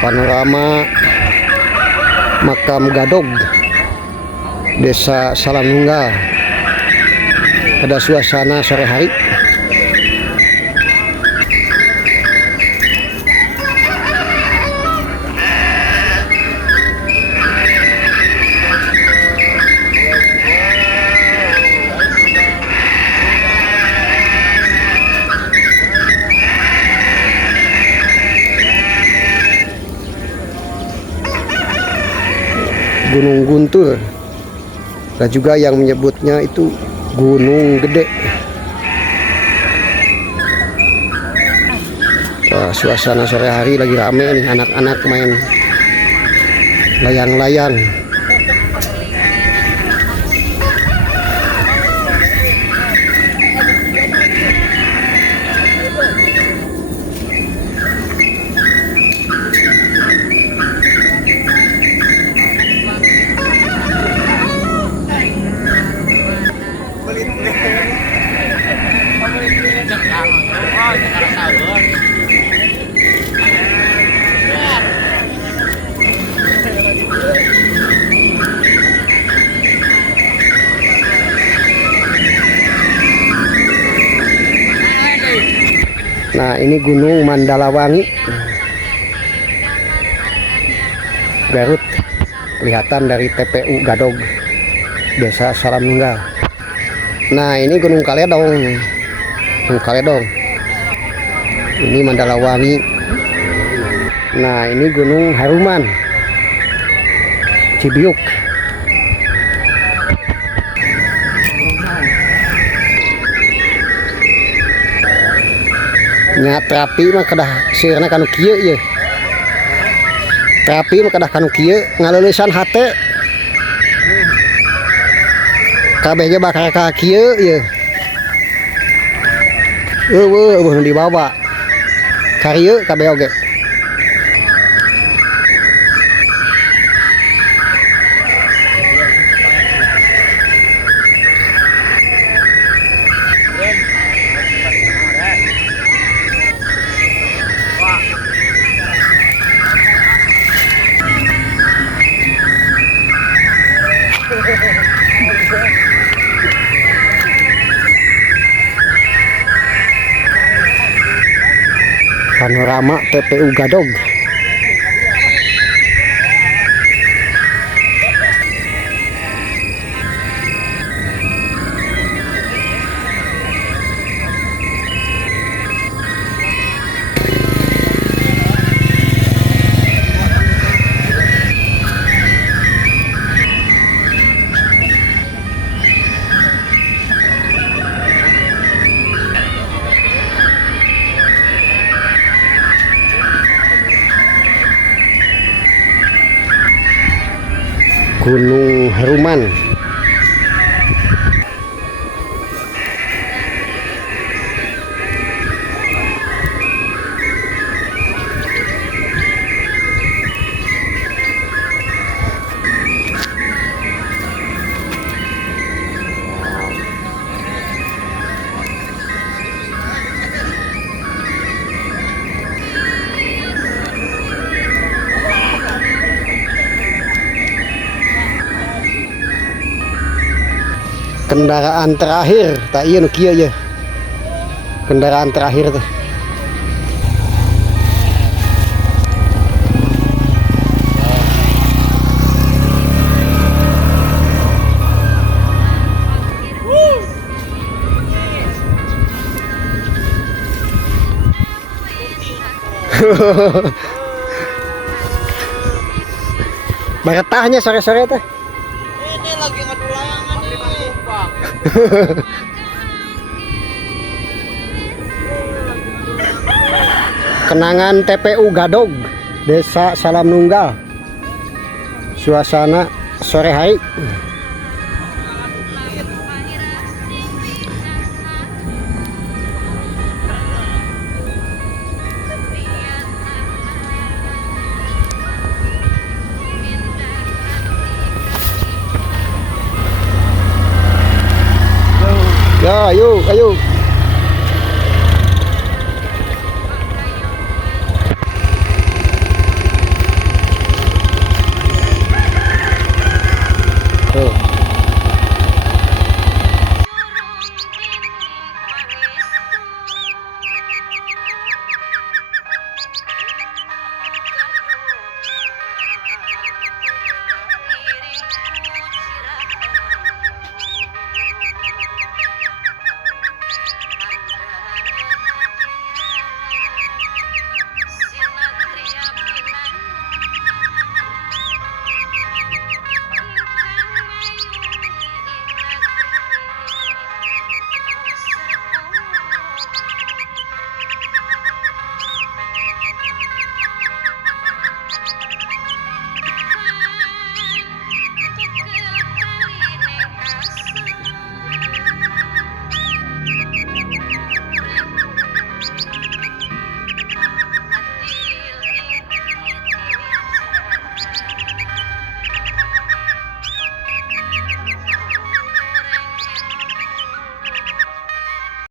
panorama makam Gadog, Desa Salam Nunggal pada suasana sore hari. Gunung Guntur, dan juga yang menyebutnya itu Gunung Gede. Suasana sore hari lagi rame nih, anak-anak main layang-layang. Nah, ini Gunung Mandalawangi, Garut, kelihatan dari TPU Gadog, Desa Salam Nunggal. Nah, ini Gunung Kaledong, ini Mandalawangi. Nah, ini Gunung Haruman, Cibiuk. Nya terapi mah kedah sirna kanu kieu ye. Terapi mah kedah kanu kieu ngaleulisan hate. Kabeh ge bakal ka kieu ye. Eueuh dibawa. Karieu kabeh oge. Panorama TPU Gadog. Gunung Haruman. Kendaraan terakhir tak iya nu kieu ye. Kendaraan terakhir teh. Bagetahnya sore-sore teh. Ini lagi ngadu layangan nih. Kenangan TPU Gadog, Desa Salam Nunggal. Suasana sore hari. Ya, ayo.